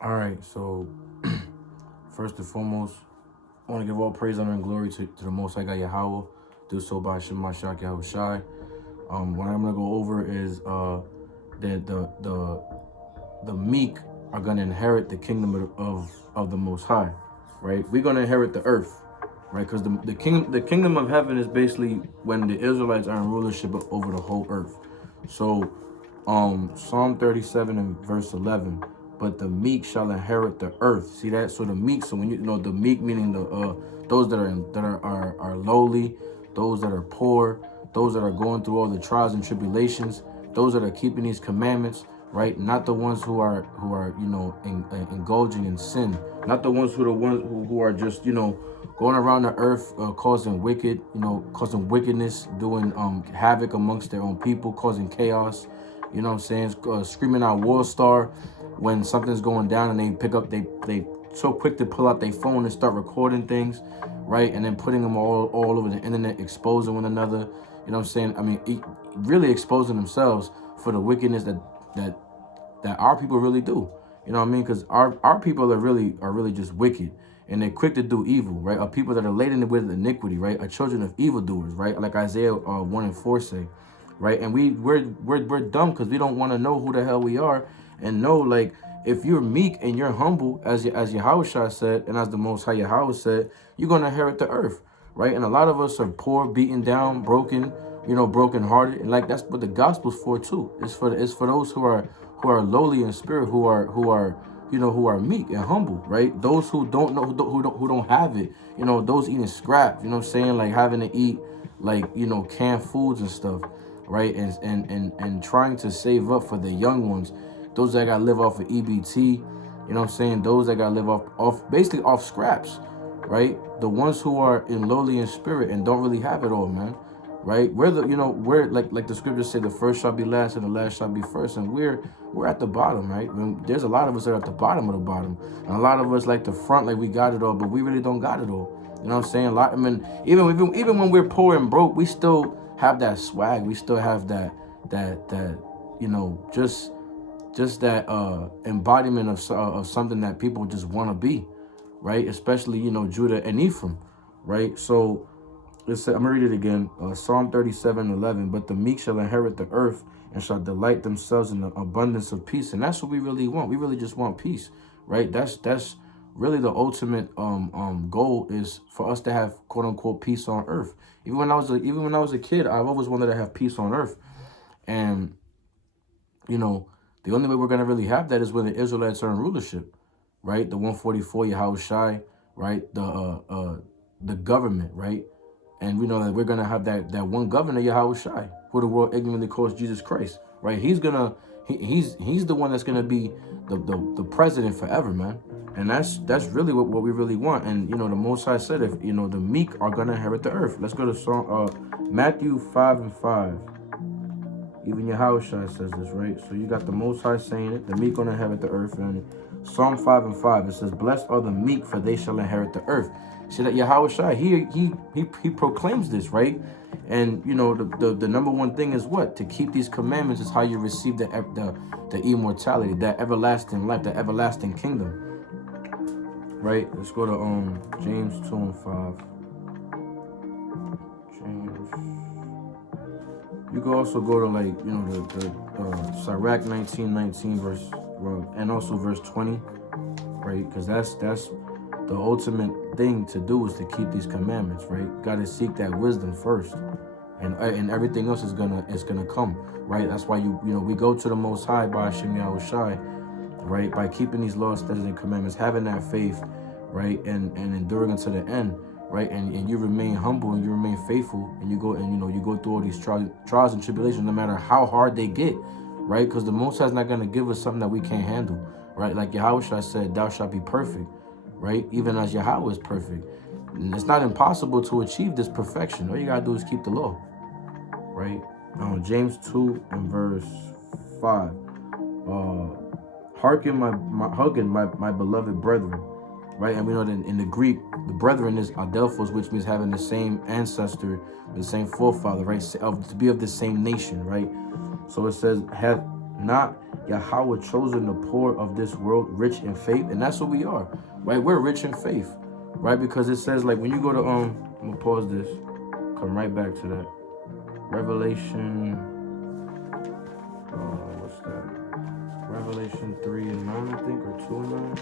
All right, so first and foremost, I want to give all praise, honor, and glory to the Most High God Yahweh. Do so by Shem Mashiach Yahweh Shai. What I'm gonna go over is that the meek are gonna inherit the kingdom of the Most High, right? We're gonna inherit the earth, right? Because the kingdom of heaven is basically when the Israelites are in rulership over the whole earth. So Psalm 37 and verse 11, but the meek shall inherit the earth. See that? So the meek, so when you know the meek, meaning the those that are lowly, those that are poor, those that are going through all the trials and tribulations, those that are keeping these commandments, right? Not the ones who are indulging in sin, not the ones who are just going around the earth causing wickedness, doing havoc amongst their own people, causing chaos. You know what I'm saying? Screaming out war star when something's going down, and they so quick to pull out their phone and start recording things, right? And then putting them all over the internet, exposing one another. You know what I'm saying? I mean, really exposing themselves for the wickedness that our people really do. You know what I mean? Because our people are really just wicked, and they're quick to do evil, right? Are people that are laden with iniquity, right? Are children of evildoers, right? Like Isaiah 1 and 4 say. Right, and we're dumb because we don't want to know who the hell we are, and know, like, if you're meek and you're humble, as Yahweh said, and as the Most High Yahweh said, you're gonna inherit the earth, right? And a lot of us are poor, beaten down, broken, broken hearted, and like that's what the gospel's for too. It's for those who are lowly in spirit, who are meek and humble, right? Those who don't know, who don't have it, those eating scraps, you know what I'm saying, like having to eat like canned foods and stuff, right? And trying to save up for the young ones, those that gotta live off of EBT, you know what I'm saying? Those that gotta live basically off scraps, right? The ones who are in lowly in spirit and don't really have it all, man, right? We're like the scriptures say, the first shall be last and the last shall be first, and we're at the bottom, right? There's a lot of us that are at the bottom of the bottom, and a lot of us like the front, like we got it all, but we really don't got it all. You know what I'm saying? I mean, even when we're poor and broke, we still have that swag. We still have that just that embodiment of something that people just want to be, right? Especially Judah and Ephraim, right? So I'm gonna read it again. Psalm 37:11. But the meek shall inherit the earth and shall delight themselves in the abundance of peace. And that's what we really want. We really just want peace, right? That's really the ultimate goal, is for us to have quote unquote peace on earth. Even when I was a kid, I've always wanted to have peace on earth, and the only way we're gonna really have that is when the Israelites are in rulership, right? The 144 Yahweh Shai, right? The government, right? And we know that we're gonna have that one governor, Yahweh Shai, who the world ignorantly calls Jesus Christ, right? He's the one that's gonna be the president forever, man. And that's really what we really want. And the Most High said, if the meek are gonna inherit the earth. Let's go to Matthew 5 and 5. Even Yahweh Shai says this, right? So you got the Most High saying it, the meek gonna inherit the earth. And Psalm 5 and 5, it says, blessed are the meek, for they shall inherit the earth. See that Yahweh Shai, he proclaims this, right? And the number one thing is what? To keep these commandments is how you receive the immortality, that everlasting life, that everlasting kingdom. Right? Let's go to James 2 and 5. James. You can also go to the Sirach 19:19 verse, and also verse 20, right? Because that's the ultimate thing to do, is to keep these commandments, right? Got to seek that wisdom first, and everything else is gonna come, right? That's why we go to the Most High by Hashem Yahweh Shai, right? By keeping these laws, statutes, and commandments, having that faith, right, and enduring unto the end, right? And you remain humble and you remain faithful, and you go through all these trials and tribulations, no matter how hard they get, right? Because the Most High is not gonna give us something that we can't handle, right? Like Yahweh said, "Thou shalt be perfect," right? Even as Yahweh is perfect. And it's not impossible to achieve this perfection. All you gotta do is keep the law, right? James 2 and verse 5. Hearken my beloved brethren, right? And we know that in the Greek, the brethren is adelphos, which means having the same ancestor, the same forefather, right? To be of the same nation, right? So it says, not Yahweh chosen the poor of this world rich in faith? And that's what we are, right? We're rich in faith, right? Because it says, like, when you go to I'm gonna pause this, come right back to that. Revelation, what's that? Revelation 3:9, I think, or 2:9.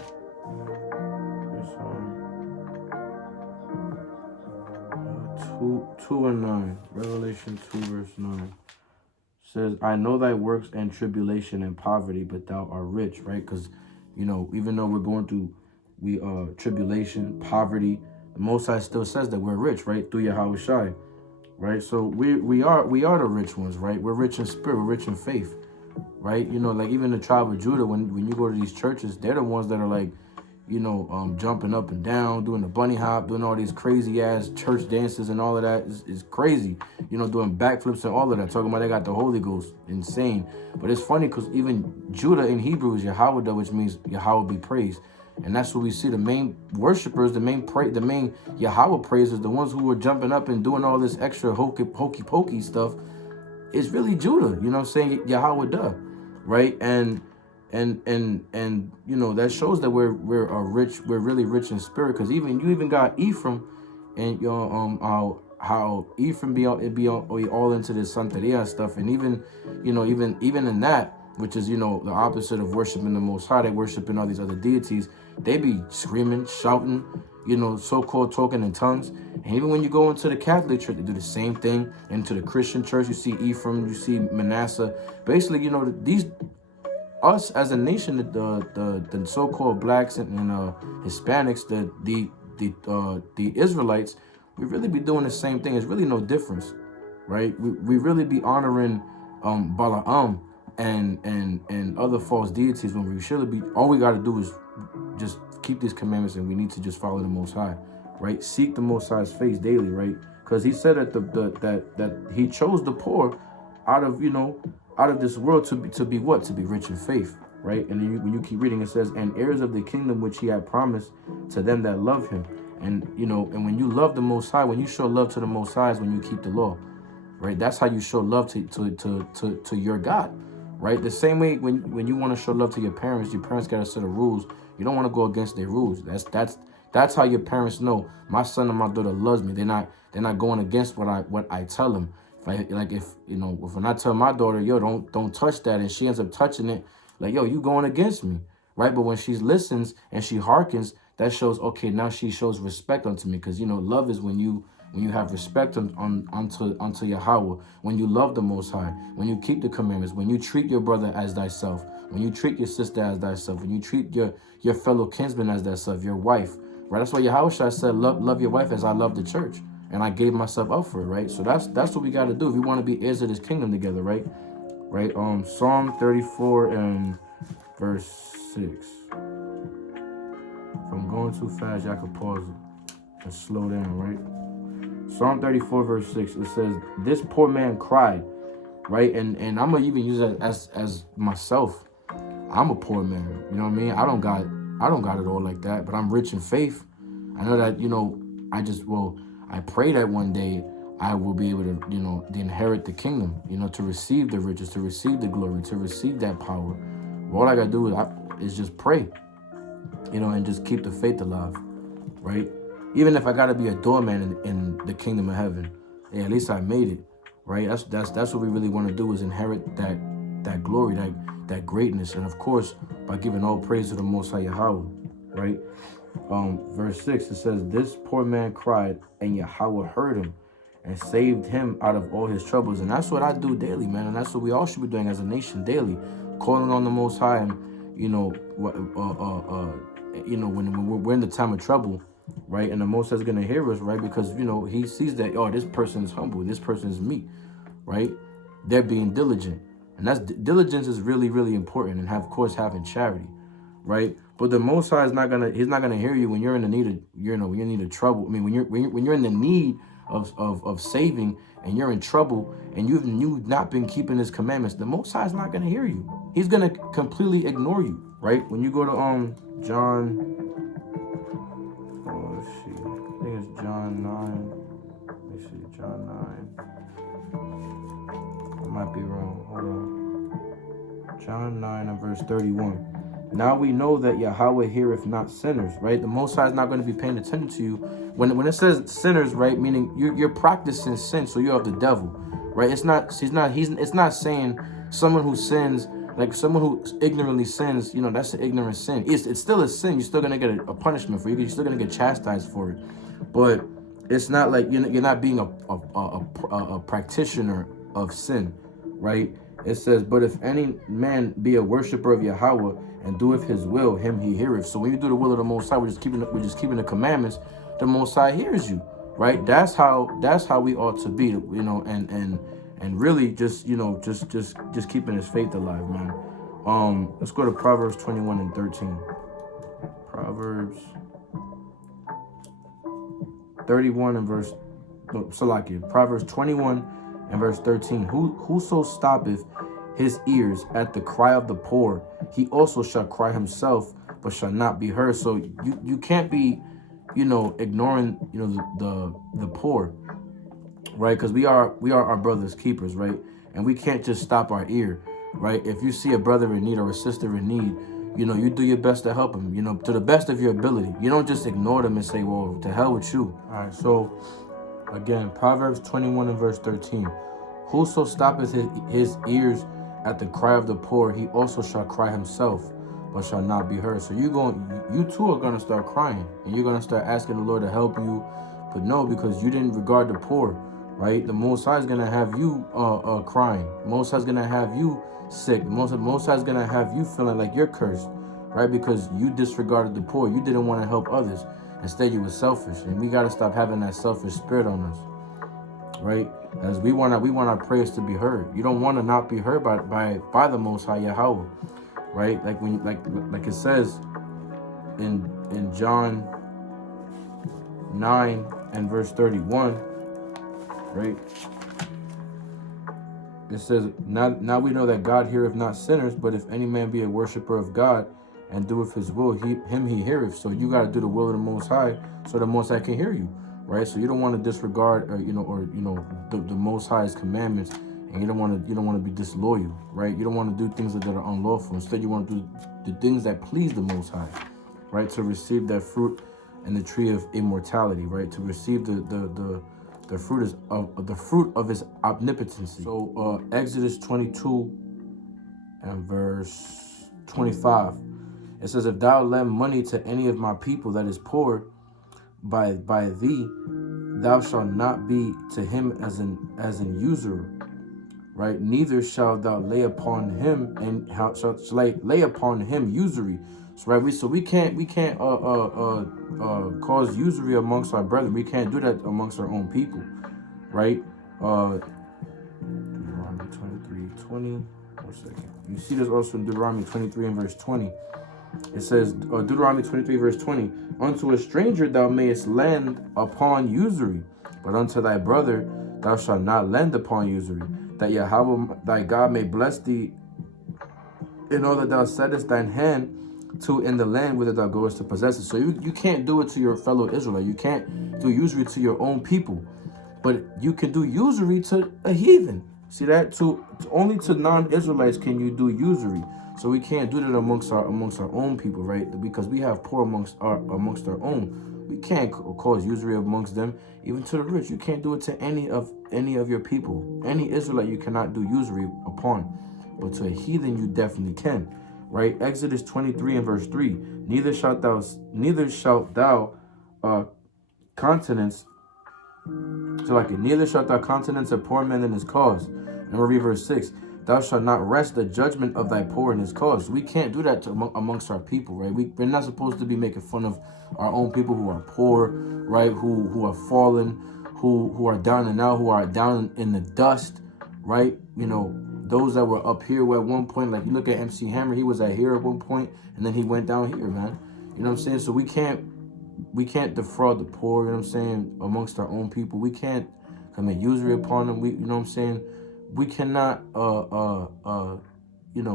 This 2:9. Revelation 2:9 says, I know thy works and tribulation and poverty, but thou art rich, right? Because, you know, even though we're going through tribulation, poverty, the Most High still says that we're rich, right? Through Yahweh Shai, right? So we are the rich ones, right? We're rich in spirit, we're rich in faith, right? You know, like even the tribe of Judah, when you go to these churches, they're the ones that are like, you know, jumping up and down, doing the bunny hop, doing all these crazy ass church dances and all of that is crazy. You know, doing backflips and all of that, talking about they got the Holy Ghost, insane. But it's funny because even Judah in Hebrew is Yahweh, which means Yahweh be praised. And that's what we see. The main worshipers, the main Yahweh praisers, the ones who were jumping up and doing all this extra hokey pokey stuff, is really Judah. You know what I'm saying? Yahweh, right? And you know, that shows that we're really rich in spirit, because you even got Ephraim, and how Ephraim be all into this Santeria stuff, and even in that, which is, you know, the opposite of worshiping the Most High, they worshiping all these other deities. They be screaming, shouting, you know, so-called talking in tongues. And even when you go into the Catholic Church, they do the same thing. Into the Christian church, you see Ephraim, you see Manasseh. Basically, you know, us as a nation, the so-called blacks and Hispanics, the Israelites, we really be doing the same thing. There's really no difference, right? We really be honoring Balaam and other false deities, when we should be. All we got to do is just keep these commandments, and we need to just follow the Most High, right? Seek the Most High's face daily, right? Because he said that that he chose the poor out of this world to be what? To be rich in faith, right? And then when you keep reading, it says, and heirs of the kingdom which he had promised to them that love him. And you know, and when you love the Most High, when you show love to the Most High, is when you keep the law, right? That's how you show love to your God, right? The same way when you want to show love to your parents got a set of rules. You don't want to go against their rules. That's how your parents know my son and my daughter loves me. They're not going against what I tell them. If when I tell my daughter, yo, don't touch that, and she ends up touching it, like, yo, you going against me, right? But when she listens and she hearkens, that shows, okay, now she shows respect unto me, because, you know, love is when you have respect unto Yahweh, when you love the Most High, when you keep the commandments, when you treat your brother as thyself, when you treat your sister as thyself, when you treat your fellow kinsman as thyself, your wife, right? That's why Yahweh said, love your wife as I love the church, and I gave myself up for it, right? So that's what we got to do if we want to be heirs of this kingdom together, right? Right? Psalm 34 and verse 6. If I'm going too fast, y'all can pause it and slow down, right? Psalm 34 verse 6, it says, this poor man cried, right? And I'm gonna even use that as myself. I'm a poor man, you know what I mean? I don't got it all like that, but I'm rich in faith. I know that, you know, I pray that one day I will be able to, you know, to inherit the kingdom, you know, to receive the riches, to receive the glory, to receive that power. All I gotta do is just pray, you know, and just keep the faith alive, right? Even if I gotta be a doorman in the kingdom of heaven, yeah, at least I made it, right? That's what we really want to do, is inherit that glory, that greatness, and of course by giving all praise to the Most High Yahweh, right? Verse 6, it says, this poor man cried, and Yahweh heard him and saved him out of all his troubles. And that's what I do daily, man, and that's what we all should be doing as a nation daily, calling on the Most High. And you know, when we're in the time of trouble, right, and the Most High is gonna hear us, right, because, you know, he sees that, oh, this person is humble, this person is meek, right? They're being diligent, and diligence is really, really important, and of course having charity, right? But the Most High is he's not gonna hear you when you're in the need of, when you're in need of trouble. I mean, when you're in the need of saving, and you're in trouble, and you've not been keeping his commandments, the Most High is not gonna hear you. He's gonna completely ignore you, right? When you go to John, let's see, I think it's John 9. Let me see, John 9. I might be wrong. Hold on. John 9 and verse 31. Now we know that Yahweh heareth not sinners, right? The Most High is not going to be paying attention to you. When it says sinners, right, meaning you're practicing sin, so you have the devil, right? It's not saying someone who sins, like someone who ignorantly sins, you know, that's an ignorant sin. It's still a sin. You're still going to get a punishment for it. You're still going to get chastised for it. But it's not like you're not being a practitioner of sin, right? It says, but if any man be a worshiper of Yahweh and doeth his will, him he heareth. So when you do the will of the Most High, we're just keeping the commandments. The Most High hears you, right? That's how we ought to be, you know, and really just, you know, just keeping his faith alive, man. Let's go to Proverbs 21 and 13. Proverbs 31 and verse, no, Salakia. Proverbs 21 and verse 13. Whoso stoppeth his ears at the cry of the poor, he also shall cry himself, but shall not be heard. So you can't be, you know, ignoring, you know, the poor, right? Because we are our brother's keepers, right? And we can't just stop our ear, right? If you see a brother in need or a sister in need, you know, you do your best to help them, you know, to the best of your ability. You don't just ignore them and say, well, to hell with you. All right, so again, Proverbs 21 and verse 13. Whoso stoppeth his ears at the cry of the poor, he also shall cry himself, but shall not be heard. So you too are going to start crying, and you're going to start asking the Lord to help you. But no, because you didn't regard the poor, right? The Most High is going to have you crying. The Most High is going to have you sick. The Most High is going to have you feeling like you're cursed, right? Because you disregarded the poor. You didn't want to help others. Instead, you were selfish. And we got to stop having that selfish spirit on us, right? As we want our prayers to be heard. You don't want to not be heard by the Most High Yahweh, right? Like when like it says in John 9 and verse 31, right? It says, now we know that God heareth not sinners, but if any man be a worshiper of God and doeth his will, him he heareth. So you got to do the will of the Most High, so the Most High can hear you, right? So you don't want to disregard, the Most High's commandments, and you don't want to be disloyal, right? You don't want to do things that are unlawful. Instead, you want to do the things that please the Most High, right? To receive that fruit and the tree of immortality, right? To receive the fruit of his omnipotency. So Exodus 22 and verse 25. It says, if thou lend money to any of my people that is poor by thee, thou shalt not be to him as an usurer, right? Neither shalt thou lay upon him and shalt lay upon him usury. So right, we can't cause usury amongst our brethren. We can't do that amongst our own people, right? Deuteronomy 23:20. 1 second. You see this also in Deuteronomy 23 and verse 20. It says, Deuteronomy 23 verse 20, unto a stranger thou mayest lend upon usury, but unto thy brother thou shalt not lend upon usury, that Yahweh thy God may bless thee in all that thou settest thine hand to in the land whither thou goest to possess it. So you can't do it to your fellow Israelite. You can't do usury to your own people, but you can do usury to a heathen. See that? Only to non-Israelites can you do usury. So we can't do that amongst our own people, right? Because we have poor amongst our own. We can't cause usury amongst them, even to the rich. You can't do it to any of your people. Any Israelite you cannot do usury upon, but to a heathen you definitely can, right? Exodus 23 and verse 3. Neither shalt thou countenance. So like it, neither shalt thou countenance a poor man in his cause. And we'll read verse 6. Thou shalt not rest the judgment of thy poor in his cause. We can't do that amongst our people, right? We're not supposed to be making fun of our own people who are poor, right? Who are fallen, who are down and out, who are down in the dust, right? You know, those that were up here at one point, like you look at MC Hammer, he was at here at one point, and then he went down here, man. You know what I'm saying? So we can't defraud the poor, you know what I'm saying, amongst our own people. We can't commit usury upon them. You know what I'm saying? We cannot,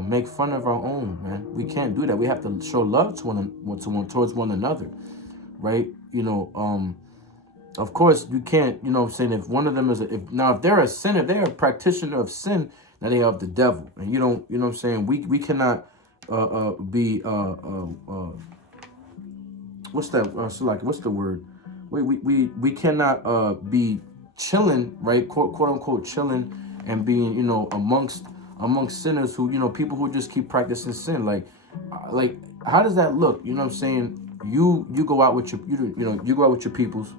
make fun of our own, man. We can't do that. We have to show love towards one another, right? You know, of course, you can't, you know what I'm saying, if one of them is, if they're a sinner, if they're a practitioner of sin, Now they of the devil. And you know what I'm saying? We cannot be what's that? So like, what's the word? We cannot be chilling, right? Quote unquote chilling and being, you know, amongst sinners who, you know, people who just keep practicing sin. Like how does that look? You know what I'm saying? You go out with you go out with your peoples.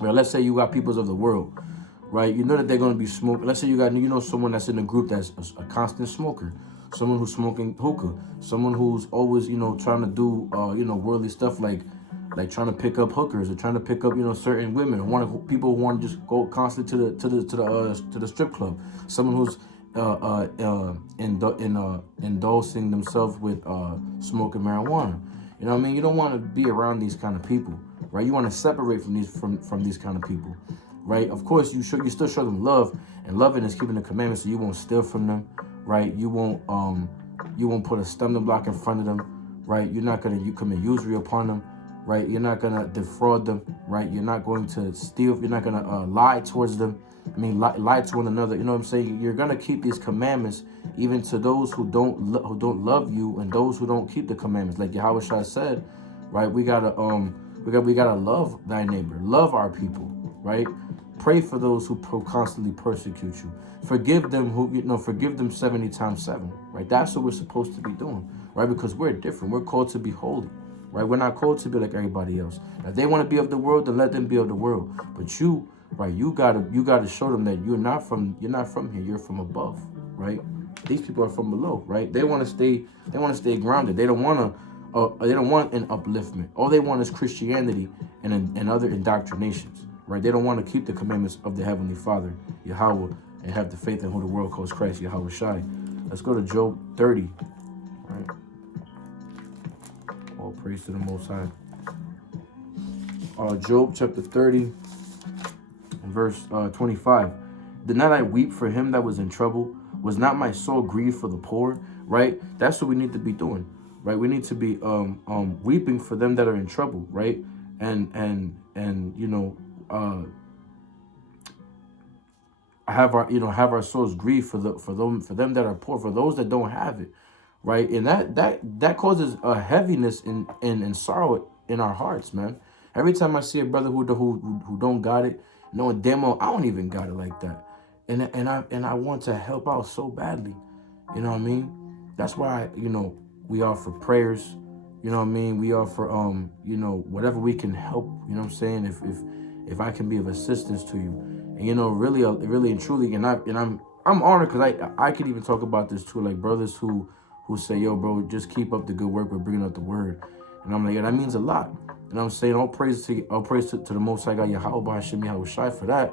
Well, let's say you got peoples of the world, right? You know that they're going to be smoking. Let's say you got, you know, someone that's in a group that's a constant smoker, someone who's smoking hookah, someone who's always, you know, trying to do, you know, worldly stuff like trying to pick up hookers or trying to pick up, you know, certain women. People who want to just go constantly to the strip club. Someone who's indulging themselves with smoking marijuana. You know what I mean? You don't want to be around these kind of people, right? You want to separate from these kind of people, right? Of course, you still show them love, and loving is keeping the commandments, so you won't steal from them, right? You won't put a stumbling block in front of them, right? You're not gonna commit usury upon them, right? You're not gonna defraud them, right? You're not going to steal. You're not gonna lie towards them. I mean, lie to one another. You know what I'm saying? You're gonna keep these commandments, even to those who don't love you, and those who don't keep the commandments. Like Yahweh Shai said, right? We gotta love thy neighbor, love our people, right? Pray for those who constantly persecute you. Forgive them 70 times 7, right? That's what we're supposed to be doing, right? Because we're different. We're called to be holy, right? We're not called to be like everybody else. Now, if they want to be of the world, then let them be of the world. But you, right? You gotta show them that you're not from here. You're from above, right? These people are from below, right? They want to stay grounded. They don't want an upliftment. All they want is Christianity and other indoctrinations, right? They don't want to keep the commandments of the Heavenly Father, Yahweh, and have the faith in who the world calls Christ, Yahweh Shai. Let's go to Job 30, right? All praise to the Most High. Job chapter 30, verse 25. Did not I weep for him that was in trouble? Was not my soul grieved for the poor? Right? That's what we need to be doing, right? We need to be weeping for them that are in trouble, right? And you know, have our souls grieve for them that are poor, for those that don't have it, right? And that causes a heaviness and sorrow in our hearts, man. Every time I see a brother who don't got it, knowing demo, I don't even got it like that, and I want to help out so badly, you know what I mean? That's why, you know, we offer prayers, you know what I mean? We offer you know, whatever we can help, you know what I'm saying? If I can be of assistance to you, and you know, really and truly, and I'm honored, because I could even talk about this too, like brothers who say, yo, bro, just keep up the good work with bringing up the word, and I'm like, yeah, that means a lot. And I'm saying all praise to the Most High God, Yahweh Hashem Yahweh Shai, for that,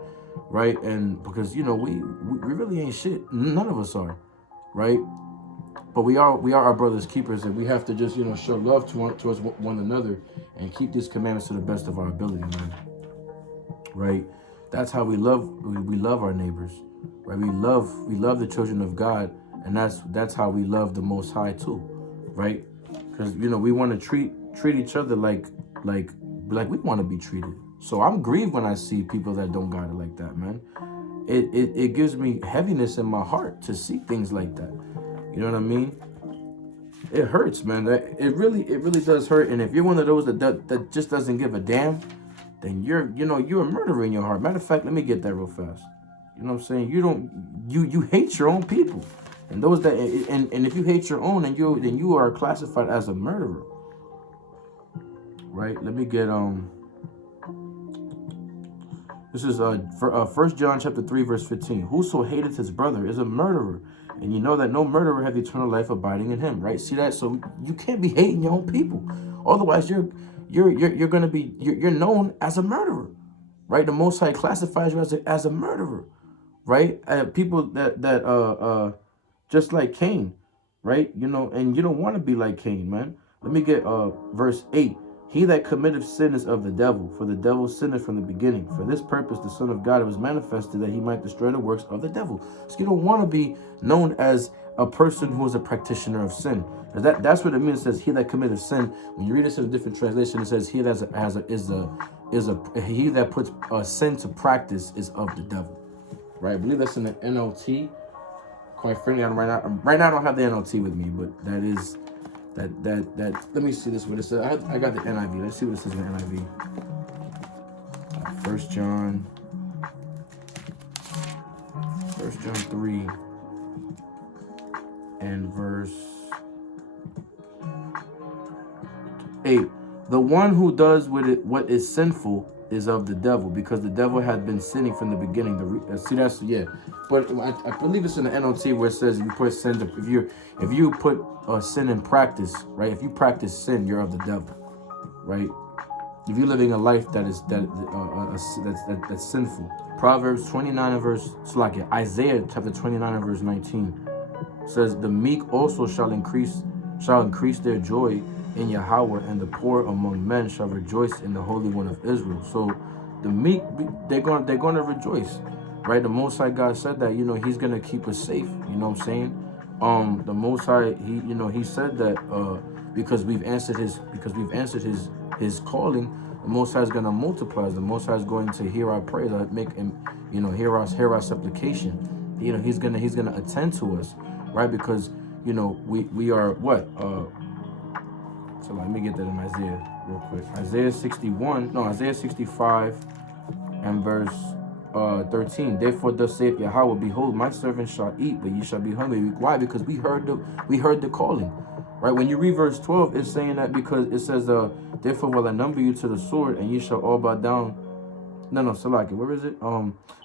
right? And because, you know, we really ain't shit. None of us are, right? But we are our brother's keepers, and we have to just, you know, show love towards one another and keep these commandments to the best of our ability, man. Right? That's how we love our neighbors, right? We love the children of God, and that's how we love the Most High too, right? Because, you know, we want to treat each other like we want to be treated. So I'm grieved when I see people that don't got it like that, man. It gives me heaviness in my heart to see things like that. You know what I mean? It hurts, man. It really does hurt. And if you're one of those that just doesn't give a damn, then you're a murderer in your heart. Matter of fact, let me get that real fast. You know what I'm saying? You hate your own people, and those that and if you hate your own, then you are classified as a murderer. Right? Let me get this is 1 John chapter 3 verse 15. Whoso hateth his brother is a murderer, and you know that no murderer hath eternal life abiding in him. Right? See that? So you can't be hating your own people, otherwise you're gonna be you're known as a murderer. Right? The Most High classifies you as a murderer. Right? People that just like Cain, right? You know, and you don't want to be like Cain, man. Let me get verse 8. He that committeth sin is of the devil, for the devil sinned from the beginning. For this purpose the Son of God was manifested, that he might destroy the works of the devil. So you don't want to be known as a person who is a practitioner of sin. That's what it means. It says, he that committeth sin. When you read this in a different translation, it says, he that puts sin to practice is of the devil. Right? I believe that's in the NLT. quite frankly, right now I don't have the NLT with me, but that is that. Let me see this. What it says. I got the NIV. Let's see what it says in the NIV. 1 John 3 and verse 8. The one who does with it what is sinful is of the devil, because the devil had been sinning from the beginning. See, that's, yeah. But I believe it's in the NLT where it says if you put sin, if you put sin in practice, right? If you practice sin, you're of the devil, right? If you're living a life that's sinful. Proverbs 29 and verse, Isaiah chapter 29 and verse 19 says, the meek also shall increase their joy in Yahweh, and the poor among men shall rejoice in the Holy One of Israel. So the meek, they're going to rejoice, right? The Most High God said that, he's going to keep us safe. You know what I'm saying? The Most High, he said that because we've answered his calling, the Most High is going to multiply us. The Most High is going to hear our prayers, make him, hear our supplication. He's gonna attend to us, right? Because we are what? So let me get that in Isaiah real quick. Isaiah 65 and verse 13. Therefore thus saith Yahweh, behold, my servant shall eat, but ye shall be hungry. Why? Because we heard the calling. Right? When you read verse 12, it's saying that because it says, therefore will I number you to the sword, and ye shall all bow down. No, Salaki, where is it?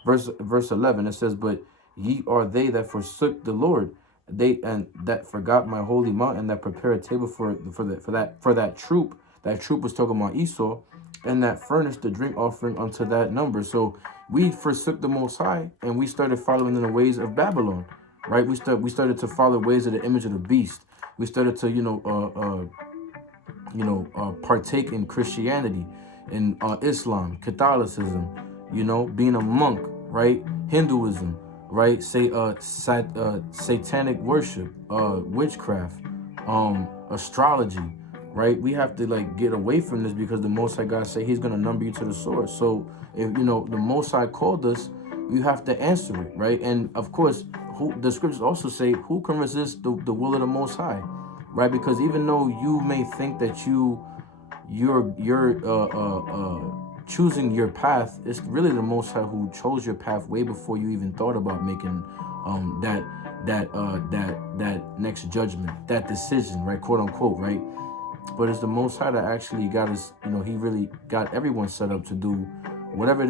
Verse 11, it says, but ye are they that forsook the Lord, and that forgot my holy mountain, that prepared a table for that troop. That troop was talking about Esau, and that furnished the drink offering unto that number. So we forsook the Most High, and we started following in the ways of Babylon, right? We started to follow the ways of the image of the beast. We started to partake in Christianity, in Islam, Catholicism, being a monk, right? Hinduism, right? Satanic worship, witchcraft, astrology, right? We have to get away from this, because the Most High God said he's going to number you to the sword. So if the Most High called us, you have to answer it, right? And of course, the scriptures also say, who can resist the will of the Most High, right? Because even though you may think that you're choosing your path, it's really the Most High who chose your path way before you even thought about making that next judgment, that decision, right, quote unquote, right? But it's the Most High that actually got us, he really got everyone set up to do whatever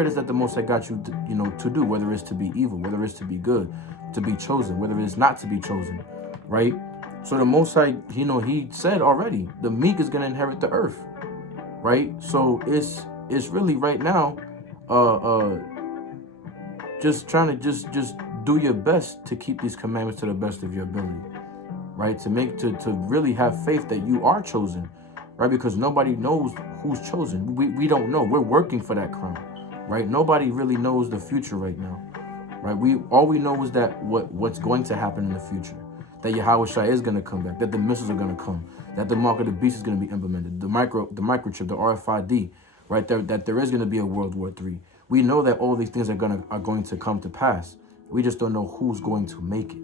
it is that the Most High got you to do, whether it's to be evil, whether it's to be good, to be chosen, whether it's not to be chosen, right? So the Most High, he said already, the meek is going to inherit the earth, right? So it's really right now, just trying to just do your best to keep these commandments to the best of your ability, right? To really have faith that you are chosen, right? Because nobody knows who's chosen. We don't know. We're working for that crown, right? Nobody really knows the future right now, right? All we know is that what's going to happen in the future, that Yahweh Shai is going to come back, that the missiles are going to come, that the mark of the beast is going to be implemented, the microchip, the RFID, right? That there is going to be a World War III. We know that all these things are going to come to pass. We just don't know who's going to make it,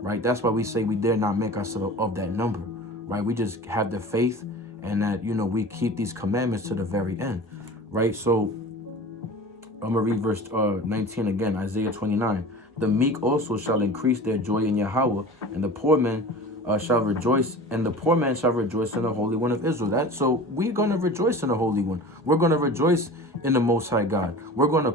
right? That's why we say we dare not make ourselves of that number, right? We just have the faith, and that, we keep these commandments to the very end, right? So I'm going to read verse 19 again, Isaiah 29. The meek also shall increase their joy in Yahweh, and the poor man shall rejoice, and the poor man shall rejoice in the Holy One of Israel. So we're going to rejoice in the Holy One. We're going to rejoice in the Most High God. We're going to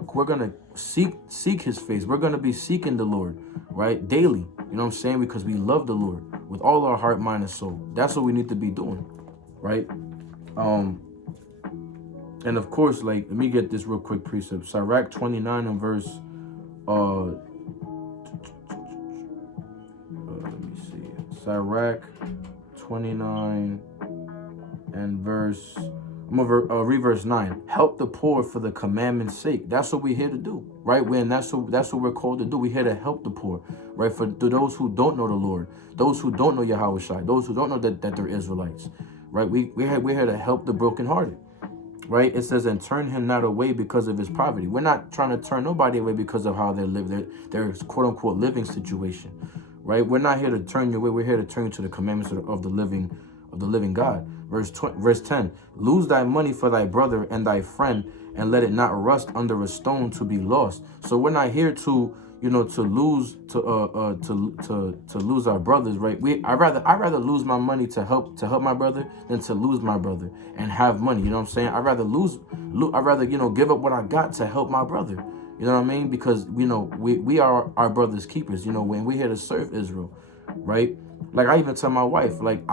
seek his face. We're going to be seeking the Lord, right? Daily. You know what I'm saying? Because we love the Lord with all our heart, mind, and soul. That's what we need to be doing, right? And of course, let me get this real quick precept. Sirach 29 and verse let me see. Sirach 29 and verse, I'm gonna read verse 9. Help the poor for the commandment's sake. That's what we're here to do, right? That's what we're called to do. We're here to help the poor, right? For those who don't know the Lord, those who don't know Yahweh Shai, those who don't know that they're Israelites, right? We're here to help the brokenhearted, right? It says, and turn him not away because of his poverty. We're not trying to turn nobody away because of how they live, their quote unquote living situation, right? We're not here to turn you away. We're here to turn you to the commandments of the living God. Verse 10, lose thy money for thy brother and thy friend, and let it not rust under a stone to be lost. So we're not here to, you know, to lose to lose our brothers, right? I rather lose my money to help my brother than to lose my brother and have money. You know what I'm saying? I'd rather, you know, give up what I got to help my brother. You know what I mean? Because, you know, we are our brother's keepers. You know, when we're here to serve Israel, right? Like I even tell my wife, like,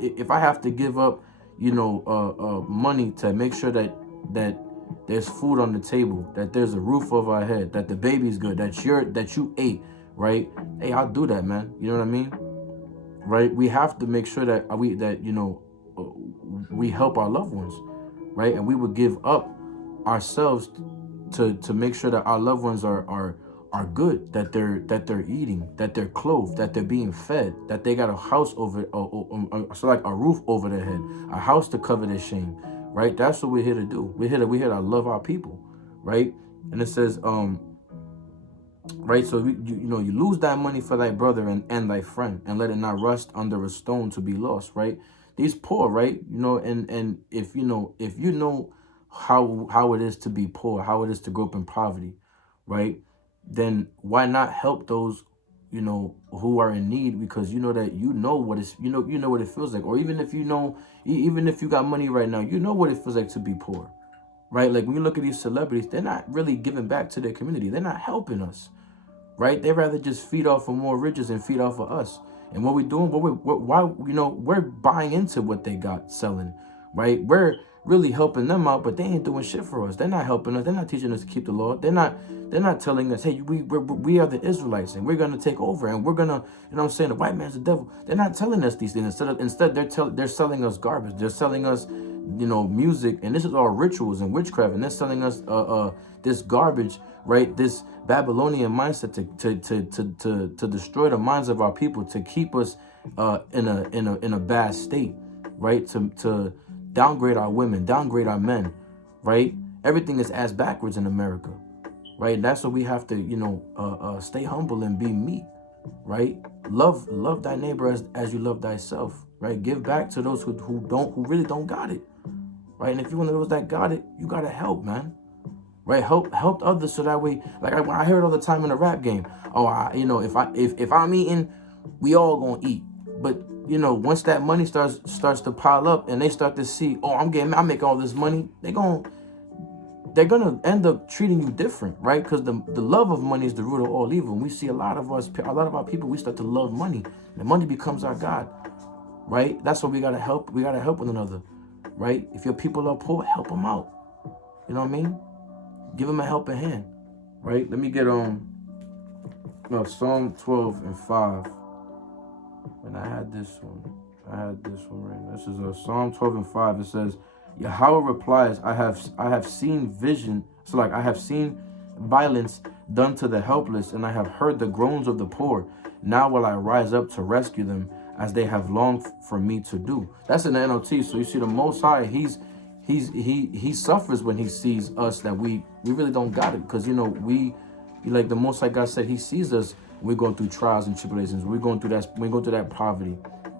if I have to give up, you know, money to make sure that there's food on the table, that there's a roof over our head, that the baby's good, that you ate, right? Hey, I'll do that, man. You know what I mean? Right? We have to make sure that you know, we help our loved ones, right? And we would give up ourselves to make sure that our loved ones are good, that they're eating, that they're clothed, that they're being fed, that they got a house over, so like a roof over their head, a house to cover their shame, right? That's what we're here to do. We're here to love our people, right? And it says, right, so you know, you lose thy money for thy brother and thy friend, and let it not rust under a stone to be lost, right? These poor, right? You know, and if you know how it is to be poor, how it is to grow up in poverty, right? Then why not help those, you know, who are in need? Because you know that you know what it feels like. Or even if you know, even if you got money right now, you know what it feels like to be poor, right? Like when you look at these celebrities, they're not really giving back to their community. They're not helping us, right? They rather just feed off of more riches and feed off of us. And what we're doing, we're buying into what they got selling, right? We're really helping them out, but they ain't doing shit for us. They're not helping us. They're not teaching us to keep the law. They're not telling us, hey, we are the Israelites and we're gonna take over and we're gonna, you know what I'm saying, the white man's the devil. They're not telling us these things. Instead they're selling us garbage. They're selling us, you know, music, and this is all rituals and witchcraft, and they're selling us this garbage, right? This Babylonian mindset to destroy the minds of our people, to keep us in a bad state, right? To downgrade our women, downgrade our men, right? Everything is ass backwards in America, right? And that's what we have to, you know, stay humble and be meek, right? Love thy neighbor as you love thyself, right? Give back to those who really don't got it, right? And if you're one of those that got it, you gotta help, man, right? Help others, so that way, like I heard all the time in the rap game, oh, you know, if I'm eating, we all gonna eat. But you know, once that money starts to pile up, and they start to see, oh, I make all this money, they're gonna end up treating you different, right? Because the love of money is the root of all evil. And we see a lot of our people, we start to love money, and money becomes our God, right? That's why we gotta help one another, right? If your people are poor, help them out. You know what I mean? Give them a helping hand, right? Let me get Psalm 12 and 5. And I had this one right now. This is Psalm 12 and 5. It says, Yahweh replies, I have seen vision. So like, I have seen violence done to the helpless, and I have heard the groans of the poor. Now will I rise up to rescue them, as they have longed for me to do. That's in the NLT. So you see, the Most High, he suffers when he sees us that we really don't got it, because you know, like the Most High God said, he sees us. We're going through trials and tribulations. We're going through that poverty,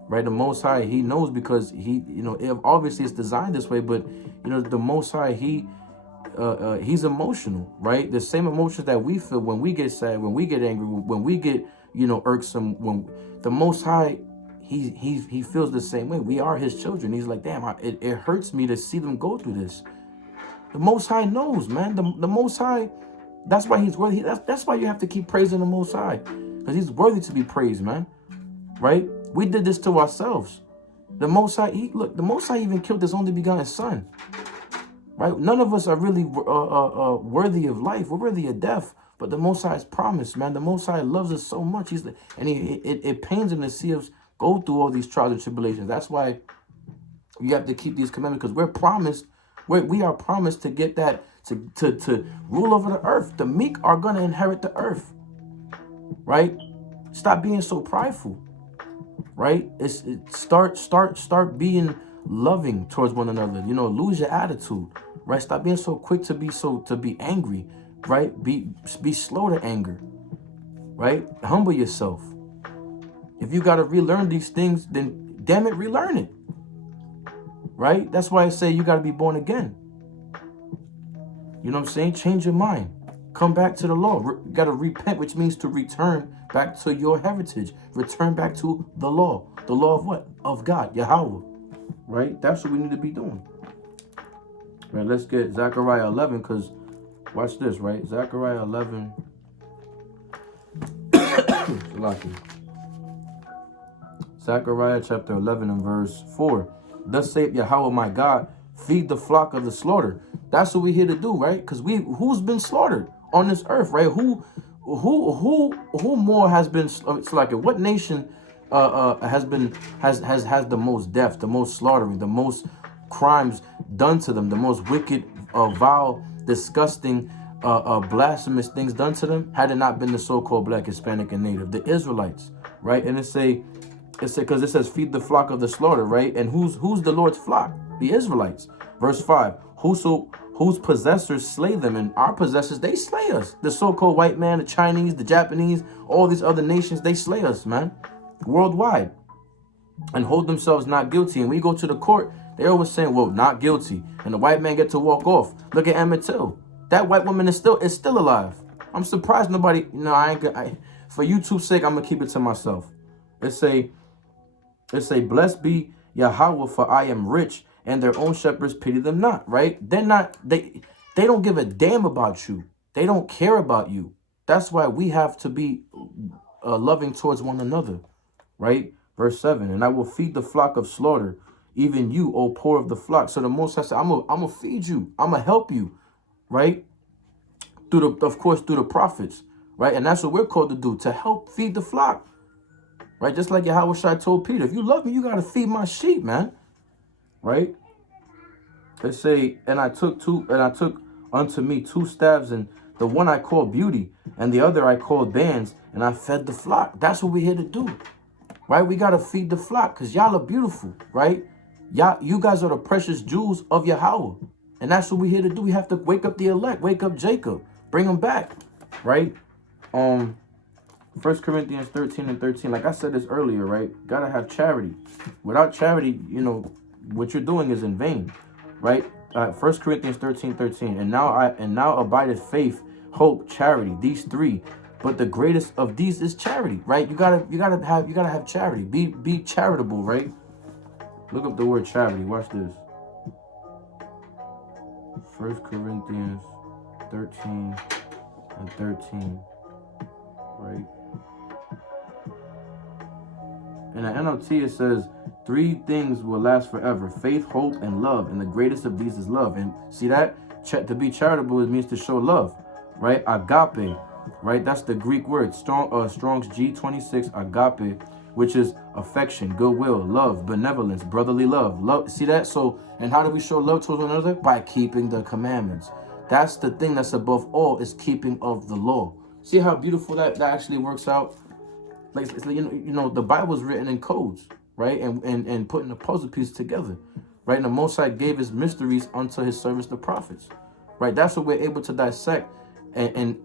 right? The Most High, he knows, because he, you know, obviously it's designed this way, but you know, the Most High, he's emotional, right? The same emotions that we feel when we get sad, when we get angry, when we get, you know, irksome. When the Most High, he feels the same way. We are his children. He's like, damn, it hurts me to see them go through this. The Most High knows, man. The Most High, that's why he's worthy. That's why you have to keep praising the Most High, because he's worthy to be praised, man. Right? We did this to ourselves. The Most High, the Most High even killed his only begotten son. Right? None of us are really worthy of life. We're worthy of death. But the Most High's promised, man. The Most High loves us so much. It pains him to see us go through all these trials and tribulations. That's why you have to keep these commandments, because we're promised. We are promised to get that, to rule over the earth. The meek are going to inherit the earth, right? Stop being so prideful, right? Start being loving towards one another. You know, lose your attitude, right? Stop being so quick to be angry, right? Be slow to anger, right? Humble yourself. If you got to relearn these things, then damn it, relearn it, right? That's why I say you got to be born again. You know what I'm saying? Change your mind. Come back to the law. You got to repent, which means to return back to your heritage. Return back to the law. The law of what? Of God, Yahweh, right? That's what we need to be doing. Right, let's get Zechariah 11, because watch this, right? Zechariah 11. Zechariah chapter 11 and verse 4. Thus saith Yahweh my God, feed the flock of the slaughter. That's what we're here to do, right? Because who's been slaughtered on this earth, right? Who more has been? It's like what nation has the most death, the most slaughtering, the most crimes done to them, the most wicked, vile, disgusting, blasphemous things done to them? Had it not been the so-called Black, Hispanic, and Native, the Israelites, right? And it's because it says feed the flock of the slaughter, right? And who's the Lord's flock? The Israelites. Verse 5, whose possessors slay them, and our possessors, they slay us. The so-called white man, the Chinese, the Japanese, all these other nations, they slay us, man, worldwide, and hold themselves not guilty. And we go to the court, they're always saying, well, not guilty, and the white man get to walk off. Look at Emmett Till. That white woman is still alive. I'm surprised nobody, for YouTube's sake, I'm gonna keep it to myself. It say, blessed be Yahweh, for I am rich, and their own shepherds pity them not, right? They don't give a damn about you. They don't care about you. That's why we have to be loving towards one another, right? Verse 7, and I will feed the flock of slaughter, even you, O poor of the flock. So the Most High said, I'm gonna feed you. I'm gonna help you, right? Of course, through the prophets, right? And that's what we're called to do, to help feed the flock, right? Just like Yahweh Shai told Peter, if you love me, you got to feed my sheep, man, right? They say, and I took unto me 2 staffs, and the one I called beauty, and the other I called bands, and I fed the flock. That's what we're here to do, right? We got to feed the flock, because y'all are beautiful, right? You guys are the precious jewels of Yahweh. And that's what we're here to do. We have to wake up the elect, wake up Jacob, bring them back, right? 1 Corinthians 13 and 13, like I said this earlier, right? Gotta have charity. Without charity, what you're doing is in vain, right? 1 Corinthians 13, and now abideth faith, hope, charity, these 3. But the greatest of these is charity, right? You gotta have charity. Be charitable, right? Look up the word charity. Watch this. 1 Corinthians 13 and 13, right? In the NLT, it says, 3 things will last forever: faith, hope, and love. And the greatest of these is love. And see that? To be charitable, it means to show love, right? Agape, right? That's the Greek word. Strong's G26, agape, which is affection, goodwill, love, benevolence, brotherly love. Love. See that? So, and how do we show love towards one another? By keeping the commandments. That's the thing that's above all, is keeping of the law. See how beautiful that actually works out? Like, the Bible is written in codes, right? And putting the puzzle piece together, right? And the Most High gave his mysteries unto his servants, the prophets, right? That's what we're able to dissect and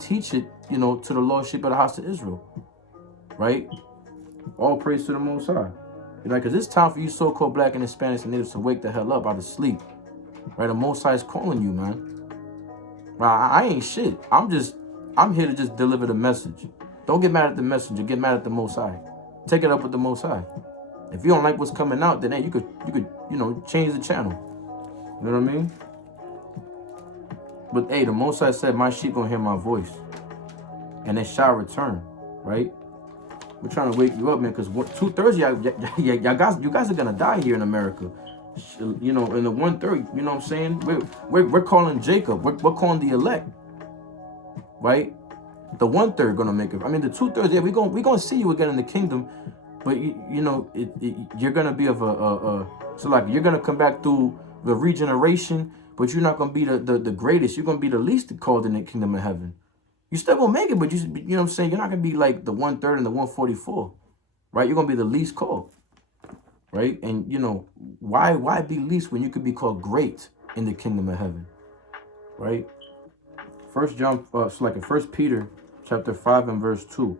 teach it, to the lost sheep of the house of Israel, right? All praise to the Most High, because it's time for you so-called Black and Hispanics and Natives to wake the hell up out of sleep, right? The Most High is calling you, man. Right? I ain't shit. I'm here to just deliver the message. Don't get mad at the messenger. Get mad at the Most High. Take it up with the Most High. If you don't like what's coming out, then hey, you could change the channel. You know what I mean? But hey, the Most High said, my sheep gonna hear my voice, and they shall return, right? We're trying to wake you up, man, because 2/3 you guys are gonna die here in America. In the 1/3, you know what I'm saying? We're calling Jacob. We're calling the elect, right? The 1/3 gonna make it. I mean, the 2/3, yeah, we're gonna see you again in the kingdom, but you're gonna be so like you're gonna come back through the regeneration, but you're not gonna be the greatest. You're gonna be the least called in the kingdom of heaven. You still gonna make it, but you know what I'm saying? You're not gonna be like the 1/3 and the 144, right? You're gonna be the least called. right? And, you know, why be least when you could be called great in the kingdom of heaven, right? First Peter chapter 5 and verse 2.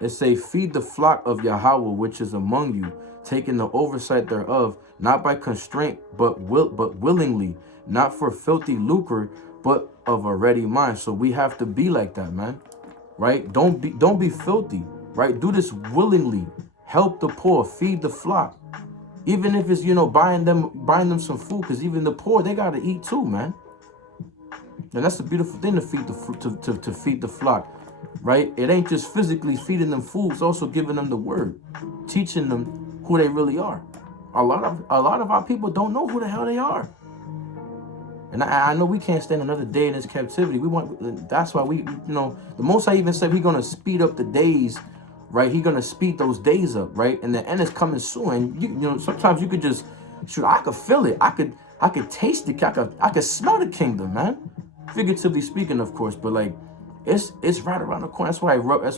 It say, feed the flock of Yahweh which is among you, taking the oversight thereof, not by constraint, but willingly, not for filthy lucre, but of a ready mind. So we have to be like that, man. Right? Don't be filthy, right? Do this willingly. Help the poor, feed the flock. Even if it's, you know, buying them some food, because even the poor, they gotta eat too, man. And that's the beautiful thing to feed to feed the flock, right? It ain't just physically feeding them food, it's also giving them the word, teaching them who they really are. A lot of our people don't know who the hell they are. And I know we can't stand another day in this captivity. That's why we, you know, the Most High even said He's gonna speed up the days, right? He's gonna speed those days up, right? And the end is coming soon. And you know, sometimes you could just, shoot, I could feel it. I could taste it. I could smell the kingdom, man. Figuratively speaking, of course, but like it's right around the corner. That's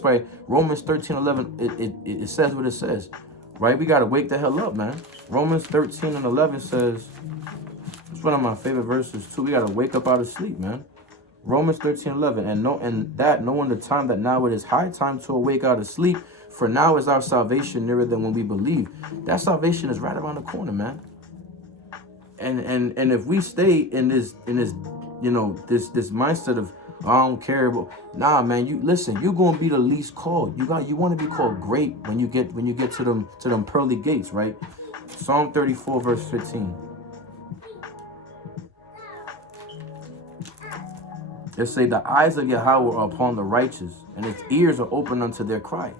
why Romans 13:11 it says what it says, right? We gotta wake the hell up, man. Romans 13:11 says, it's one of my favorite verses too. We gotta wake up out of sleep, man. Romans 13:11, knowing the time that now it is high time to awake out of sleep, for now is our salvation nearer than when we believe. That salvation is right around the corner, man. And if we stay in this you know, this mindset of I don't care about, nah, man, you listen, you're gonna be the least called. You want to be called great when you get to them pearly gates, right? Psalm 34 verse 15. It say the eyes of Yahweh are upon the righteous, and His ears are open unto their cry.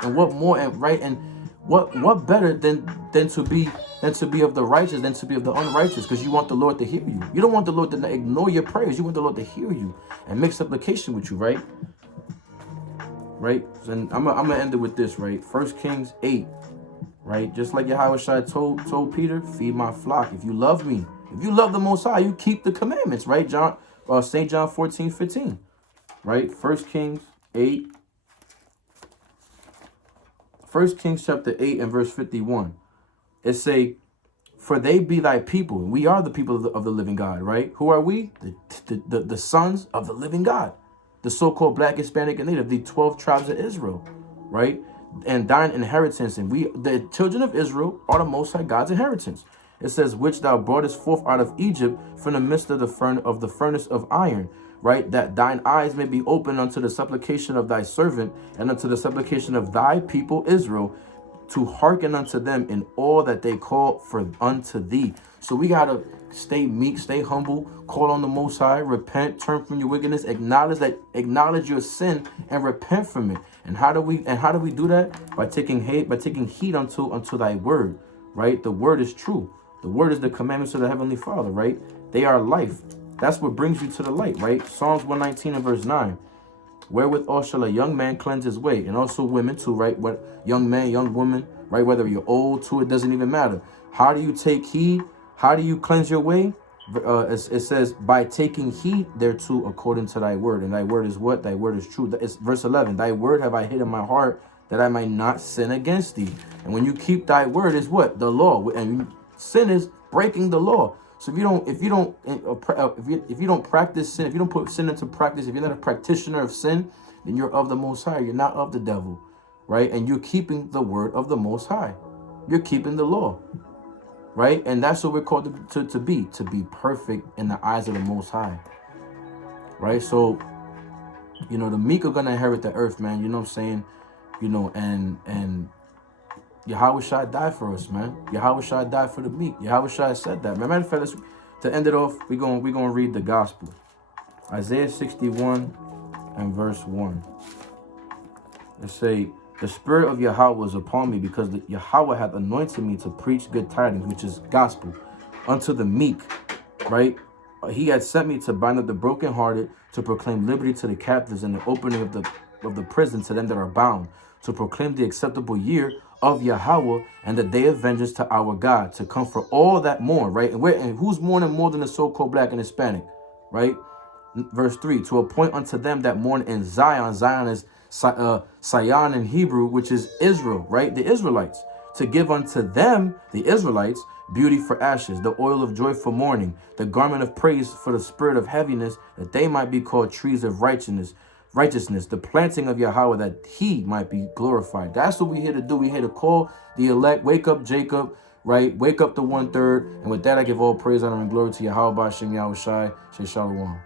And what more, and right, and what better than to be of the righteous than to be of the unrighteous? Because you want the Lord to hear you. You don't want the Lord to ignore your prayers. You want the Lord to hear you and make supplication with you, right? Right. And I'm gonna end it with this, right? 1 Kings 8, right? Just like Yahweh Shai told Peter, feed my flock. If you love me, if you love the Most High, you keep the commandments, right? St. John 14:15, right? 1 Kings 8. 1 Kings chapter 8 and verse 51. It say, for they be thy people. We are the people of the living God, right? Who are we? The sons of the living God. The so-called Black, Hispanic, and Native, the 12 tribes of Israel, right? And thine inheritance. And we, the children of Israel, are the Most High God's inheritance. It says, which thou broughtest forth out of Egypt from the midst of the furnace of iron, right? That thine eyes may be open unto the supplication of thy servant and unto the supplication of thy people Israel, to hearken unto them in all that they call for unto thee. So we gotta stay meek, stay humble, call on the Most High, repent, turn from your wickedness, acknowledge your sin and repent from it. And how do we do that? By taking heed unto thy word, right? The word is true. The word is the commandments of the Heavenly Father, right? They are life. That's what brings you to the light, right? Psalms 119 and verse 9. Wherewithal shall a young man cleanse his way, and also women too, right? What young man, young woman, right? Whether you're old too, it doesn't even matter. How do you take heed? How do you cleanse your way? It says by taking heed thereto according to thy word, and thy word is what? Thy word is true. It's verse 11. Thy word have I hid in my heart that I might not sin against thee. And when you keep thy word is what? The law. And sin is breaking the law. So if you don't practice sin, if you don't put sin into practice, if you're not a practitioner of sin, then you're of the Most High. You're not of the devil, right? And you're keeping the word of the Most High. You're keeping the law, right? And that's what we're called to be perfect in the eyes of the Most High, right? So, you know, the meek are gonna inherit the earth, man. You know what I'm saying? You know, and Yahweh Shai died for us, man. Yahweh Shai died for the meek. Yahweh Shai said that. Matter of fact, to end it off, we're gonna read the gospel. Isaiah 61 and verse 1. It say, the spirit of Yahweh is upon me, because Yahweh hath anointed me to preach good tidings, which is gospel, unto the meek, right? He had sent me to bind up the brokenhearted, to proclaim liberty to the captives, and the opening of the prison to them that are bound, to proclaim the acceptable year of Yahweh and the day of vengeance to our God, to comfort all that mourn, right? And who's mourning more than the so-called Black and Hispanic, right? Verse 3, to appoint unto them that mourn in Zion. Zion is Sion in Hebrew, which is Israel, right? The Israelites. to give unto them, the Israelites, beauty for ashes, the oil of joy for mourning, the garment of praise for the spirit of heaviness, that they might be called trees of righteousness, the planting of Yahweh, that he might be glorified. That's what we're here to do. We're here to call the elect, wake up Jacob, right? Wake up the 1/3. And with that, I give all praise, honor, and glory to Yahweh, Bashem, Yahweh Shai, Shalom.